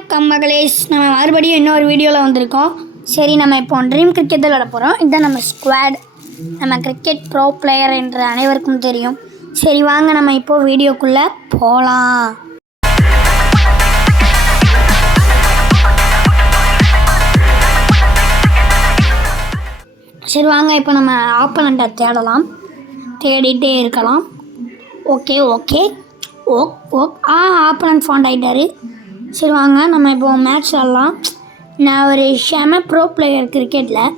வணக்கம் மகளேஷ், நம்ம மறுபடியும் இன்னொரு வீடியோவில் வந்திருக்கோம். சரி, நம்ம இப்போ ட்ரீம் கிரிக்கெட் விளாட போகிறோம். இதுதான் நம்ம ஸ்குவாட். நம்ம கிரிக்கெட் ப்ரோ பிளேயர் என்று அனைவருக்கும் தெரியும். சரி வாங்க, நம்ம இப்போது வீடியோக்குள்ளே போகலாம். சரி வாங்க, இப்போ நம்ம ஆப்பனண்ட்டை தேடலாம், தேடிகிட்டே இருக்கலாம். ஓகே ஆப்பனண்ட் ஃபாண்ட் ஆகிட்டார். சரி வாங்க, நம்ம இப்போ மேட்ச் ஆடலாம். நான் ஒரு ஷெம ப்ரோ பிளேயர் கிரிக்கெட்டில்.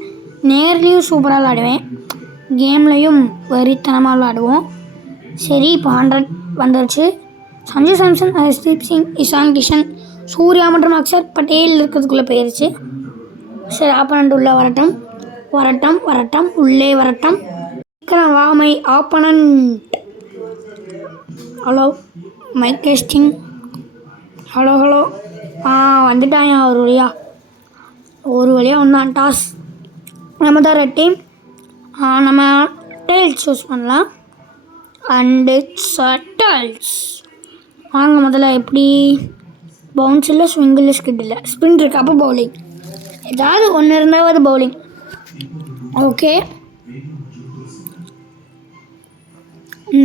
நேர்லேயும் சூப்பராக விளாடுவேன், கேம்லேயும் வெறித்தனமாக விளாடுவோம். சரி, இப்போ 100 வந்துருச்சு. சஞ்சு சாம்சன், ஹர்ஷ்தீப் சிங், இஷான் கிஷன், சூர்யா மற்றும் அக்ஷர் பட்டேல் இருக்கிறதுக்குள்ளே போயிடுச்சு. சரி, ஆப்பனண்ட் உள்ளே வரட்டும், உள்ளே வரட்டும். வா my opponent. Hello mic testing. Hello வந்துட்டாங்க. ஒரு வழியாக வந்தான். டாஸ் நம்ம தான் ரெட் டீம். நம்ம டெயில்ஸ் சூஸ் பண்ணலாம். அண்டு டெயில்ஸ் வாங்க. முதல்ல எப்படி பவுன்ஸ் இல்லை, ஸ்விங் இல்லை, ஸ்கிட் இல்லை, ஸ்பின் இருக்கு. அப்போ பவுலிங், ஏதாவது ஒன்று இருந்தாவது பவுலிங். ஓகே,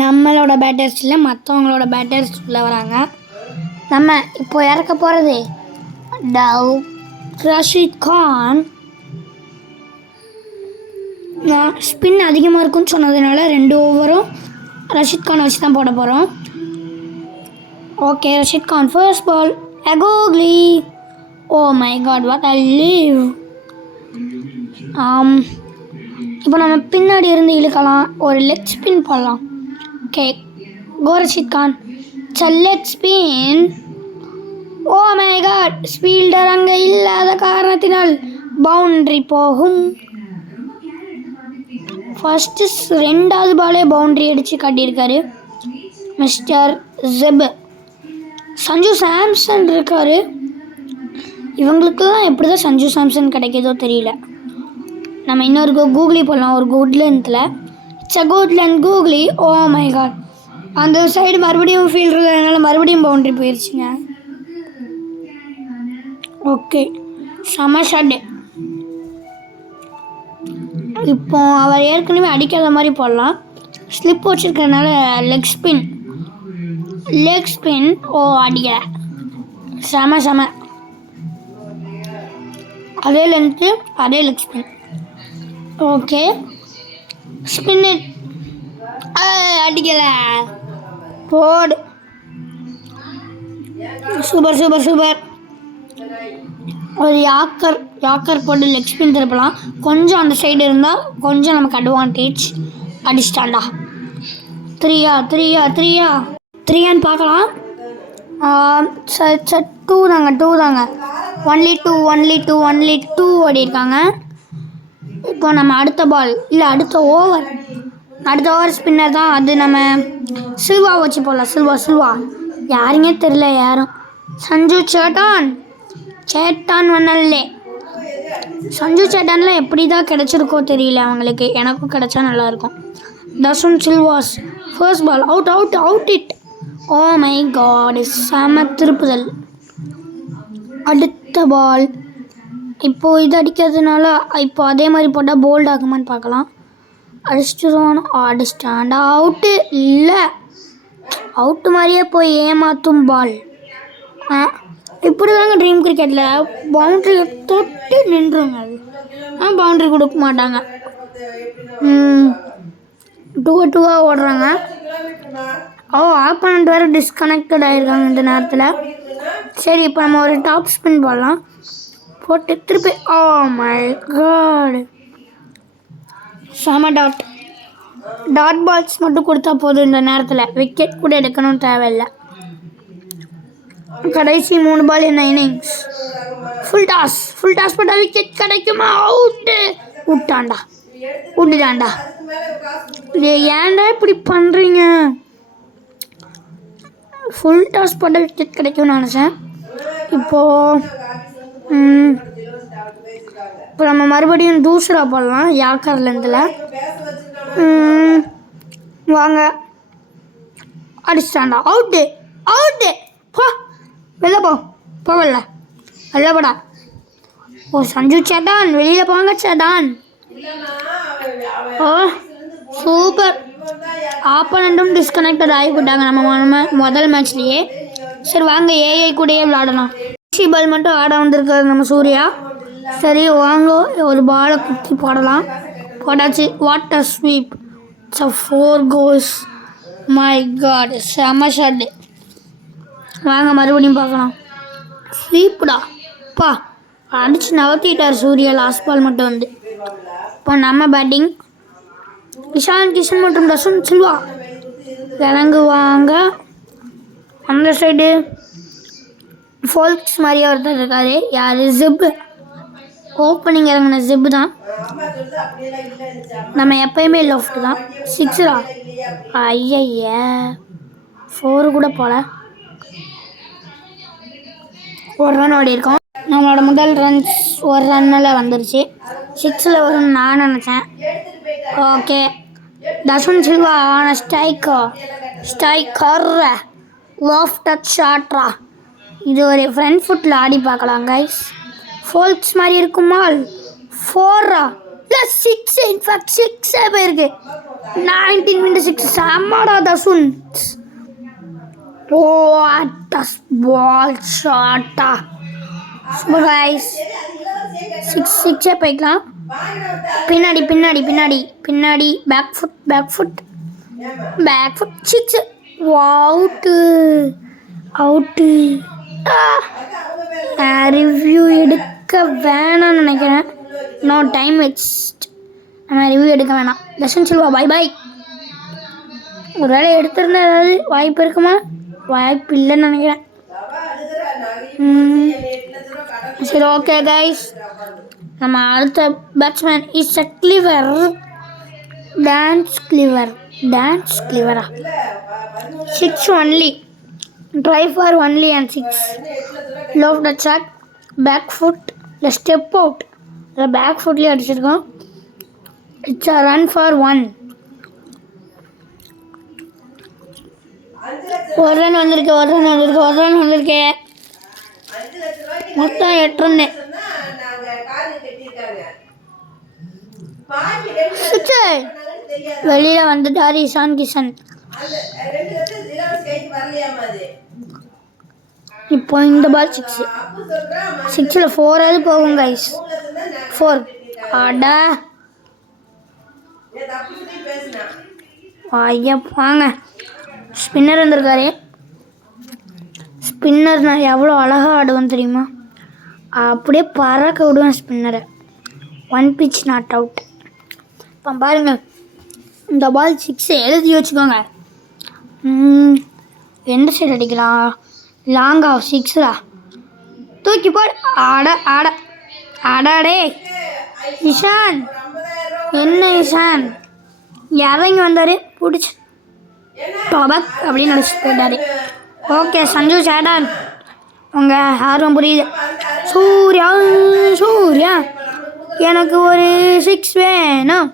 நம்மளோட பேட்டர்ஸ் இல்லை, மற்றவங்களோட பேட்டர்ஸ் உள்ள வராங்க. நம்ம இப்போ இறக்க போகிறது ரஷீத் கான். நான் ஸ்பின் அதிகமாக இருக்குன்னு சொன்னதுனால 2 ஓவரும் ரஷீத் கான் வச்சு தான் போட போகிறோம். Okay, Rashid Khan first ball, a googly. Oh my god, what I leave. இப்போ நம்ம பின்னாடி இருந்து இழுக்கலாம், ஒரு லெக் ஸ்பின் போடலாம். Okay, go Rashid Khan. Leg spin. Oh my god, fielder அங்கே இல்லாத காரணத்தினால் பவுண்ட்ரி போகும். ஃபஸ்ட்டு 2வது பாலே பவுண்ட்ரி அடித்து காட்டியிருக்காரு மிஸ்டர் ஜெப். சஞ்சு சாம்சன் இருக்கார். இவங்களுக்கெல்லாம் எப்படி தான் சஞ்சு சாம்சன் கிடைக்கிதோ தெரியல. நம்ம இன்னொரு கூகுளி போடலாம், ஒரு good length. It's a good length googly. Oh my god, அந்த சைடு மறுபடியும் ஃபீல்டர் இருக்கிறதுனால மறுபடியும் பவுண்ட்ரி போயிடுச்சுங்க. ஓகே, செம ஷாட். இப்போ அவர் ஏற்கனவே அடிக்காத மாதிரி போடலாம். ஸ்லிப் வச்சுருக்கிறதுனால லெக் ஸ்பின். ஓ அடிக்க செம. அதே லென்த்து, அதே லெக் ஸ்பின். ஓகே, ஸ்பின் அடிக்கலை. போடு. சூப்பர். ஒரு யாக்கர் போட்டு லெக் ஸ்பின் திருப்பலாம். கொஞ்சம் அந்த சைடு இருந்தால் கொஞ்சம் நமக்கு அட்வான்டேஜ். அடிச்சிட்டாண்டா. 3 பார்க்கலாம். 2 தாங்க. ஒன்லி டூ ஓடி இருக்காங்க. இப்போ நம்ம அடுத்த பால் இல்லை, அடுத்த ஓவர் ஸ்பின்னர் தான். அது நம்ம சில்வா வச்சு போடலாம். சில்வா யாருங்க தெரியல, யாரும். சஞ்சு சேட்டான் வண்ணல்லே. சஞ்சு சேட்டானில் எப்படி தான் கிடச்சிருக்கோ தெரியல அவங்களுக்கு. எனக்கும் கிடச்சா நல்லாயிருக்கும். Dasun Silva's first ball out it. Oh my god, செம திருப்புதல். அடுத்த பால் இப்போது இது அடிக்கிறதுனால இப்போ அதே மாதிரி போட்டால் போல்ட் ஆகுமான்னு பார்க்கலாம். அடிச்சிட்டாண்டா. அவுட்டு இல்லை, அவுட்டு மாதிரியே போய் ஏமாற்றும் பால். இப்படி தாங்க ட்ரீம் கிரிக்கெட்டில் பவுண்ட்ரி தொட்டு நின்றுங்க. அது பவுண்ட்ரி கொடுக்க மாட்டாங்க. 2 ஓடுறாங்க. ஆப்பனண்ட் வேறு டிஸ்கனெக்டட் ஆகிருக்காங்க இந்த நேரத்தில். சரி, இப்போ நம்ம ஒரு டாப் ஸ்பின் போடலாம். போட்டு திருப்பி. ஓ மை காட், செம டாட் பால்ஸ் மட்டும் கொடுத்தா போதும் இந்த நேரத்தில். விக்கெட் கூட எடுக்கணும் தேவையில்லை. கடைசி 3 பால் என்ன இன்னிங்ஸ். ஃபுல் டாஸ் போட்டால் விக்கெட் கிடைக்குமா? விட்டுட்டாண்டா. ஏன்டா இப்படி பண்ணுறீங்க? ஃபுல் டாஸ் போட்டால் விக்கெட் கிடைக்கும்னு நினச்சேன். இப்போது நம்ம மறுபடியும் தூசரா போடலாம் யாக்கர்லேருந்தில். வாங்க, அடிச்சிட்டாண்டா. அவுட்டு. வெளில போகல. அல்லப்படா. ஓ சஞ்சு சேட்டான் வெளியில் போங்க சேட்டான். ஓ சூப்பர். ஆப்பனண்ட்டும் டிஸ்கனெக்டட் ஆகிவிட்டாங்க நம்ம முதல் மேட்ச்லேயே. சரி வாங்க ஏஐ கூடயே விளாடலாம். பால் மட்டும் ஆட வந்திருக்காரு நம்ம சூர்யா. சரி வாங்க ஒரு பாலை குத்தி போடலாம். போட்டாச்சு. Water sweep. It's 4 goals. My god செம ஷாட். வாங்க மறுபடியும் பார்க்கலாம். ஸ்வீப்டா பா அடிச்சு நவத்திட்டார் சூர்யா. லாஸ்ட் பால் மட்டும் வந்து. இப்போ நம்ம பேட்டிங். இஷான் கிஷன் மற்றும் தசுன் சில்வா இறங்குவாங்க. அந்த சைடு ஃபோல்க்ஸ் மாதிரியே ஒருத்தர் இருக்காரு. யார்? ஜிப்பு. ஓப்பனிங் இறங்கின ஜிப்பு தான். நம்ம எப்பயுமே லெஃப்ட் தான். 6 ஐய 4 கூட போல. ஒரு ரன் ஓடி இருக்கோம். நம்மளோட முதல் ரன்ஸ் ஒரு ரன்னில் வந்துருச்சு. 6 வரும்னு நான் நினச்சேன். ஓகே தசுன் சில்வா ஆன ஸ்ட்ரைக்கர் லாஃப்ட் டச் ஷாட்ரா. இது ஒரு ஃப்ரண்ட் ஃபுட்டில் ஆடி பார்க்கலாம் கைஸ். ஃபோல்க்ஸ் மாதிரி இருக்குமா? 4 இல்லை 6. இன்ஃபேக்ட் 6 போயிருக்கு. 19 minutes 6. செம்மடா தசுன். ஓ பால் ஷாட்டா சூப்பர் கைஸ். 6 போய்க்கலாம். பின்னாடி பின்னாடி பின்னாடி பின்னாடி பேக் ஃபுட் 6. அவுட்டு. ரிவ்யூ எடுக்க வேணாம்னு நினைக்கிறேன். No time waste. நம்ம ரிவ்யூ எடுக்க வேணாம். Dasun Silva bye bye. ஒரு வேளை எடுத்திருந்தா ஏதாவது வாய்ப்பு இருக்குமா? வாய்ப்பு இல்லைன்னு நினைக்கிறேன். சரி ஓகே கைஸ். நம்ம அடுத்த பேட்ஸ்மேன் இஸ் அ கிளிவர். டான்ஸ் கிளிவரா? 6 only. Try for only and 6. Loft the shot back foot இல்லை ஸ்டெப் அவுட் இல்லை பேக் ஃபுட்லேயே அடிச்சிருக்கோம். It's a run for 1. ஒரு ரன் வந்திருக்கு. மொத்தம் 8 ரன்னு. வெளியில் வந்துட்டார் இஷான் கிஷன். இப்போ இந்த பால் 6. 4 போகும் கைஸ். 4 அடா ஐயா வாங்க. ஸ்பின்னர் வந்திருக்காரு. ஸ்பின்னர் நான் எவ்வளோ அழகாக ஆடுவேன் தெரியுமா? அப்படியே பறக்க விடுவேன் ஸ்பின்னரை. 1 pitch நாட் அவுட். இப்போ பாருங்கள் இந்த பால் 6 எழுதி வச்சுக்கோங்க. எந்த சைடு அடிக்கலாம்? லாங் ஆஃப் 6 தூக்கி போடு. ஆடாடே இஷான். என்ன இஷான் இறங்கி வந்தார். பிடிச்சி பபக் அப்படின்னு நினச்சிட்டு போயிட்டார். ஓகே சஞ்சு சேட்டான் உங்கள் ஆர்வம் புரியுது. சூர்யா எனக்கு ஒரு 6 வேணும்.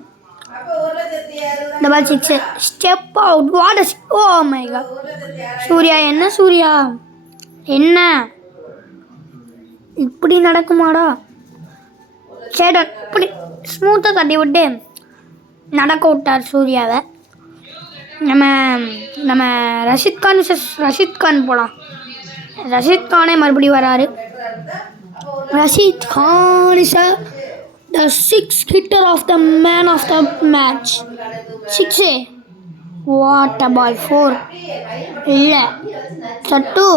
இந்த ball 6. Step out. What oh my god. Surya என்ன இப்படி நடக்குமாடா? சேடன் இப்படி ஸ்மூத்தாக தட்டி விட்டு நடக்க விட்டார் சூர்யாவை. நம்ம ரஷித் கான் போகலாம். ரஷித் கானே மறுபடியும் வராரு. Rashid Khan is the 6th hitter of the man of the match. 6. What a ball. 4 இல்லை 2.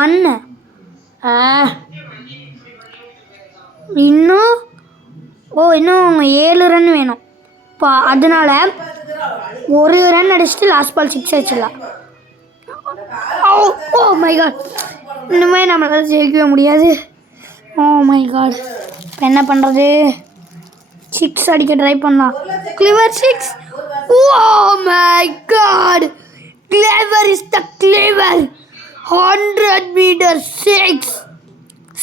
1. இன்னும் 7 ரன் வேணும். இப்போ அதனால ஒரு ரன் அடிச்சுட்டு லாஸ்ட் பால் 6 அடிச்சிடலாம். Oh my god. இன்னுமே நம்மளால் ஜெயிக்கவே முடியாது. Oh my god. இப்போ என்ன பண்ணுறது? 6 அடிக்க ட்ரை பண்ணலாம். கிளிவர் 6. ஓ மை காட். Clever is the clever. 100 meters 6.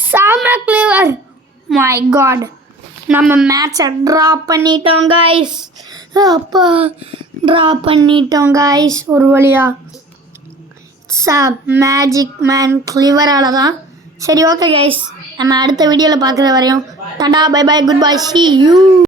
செம கிளிவர். My God. நம்ம மேட்சை ட்ரா பண்ணிட்டோம் கைஸ். ஒரு வழியா. மேஜிக் மேன் கிளிவரால் தான் சரி ஓகே கைஸ், நம்ம அடுத்த வீடியோவில் பார்க்குற வரையும் டாடா bye bye good bye see you.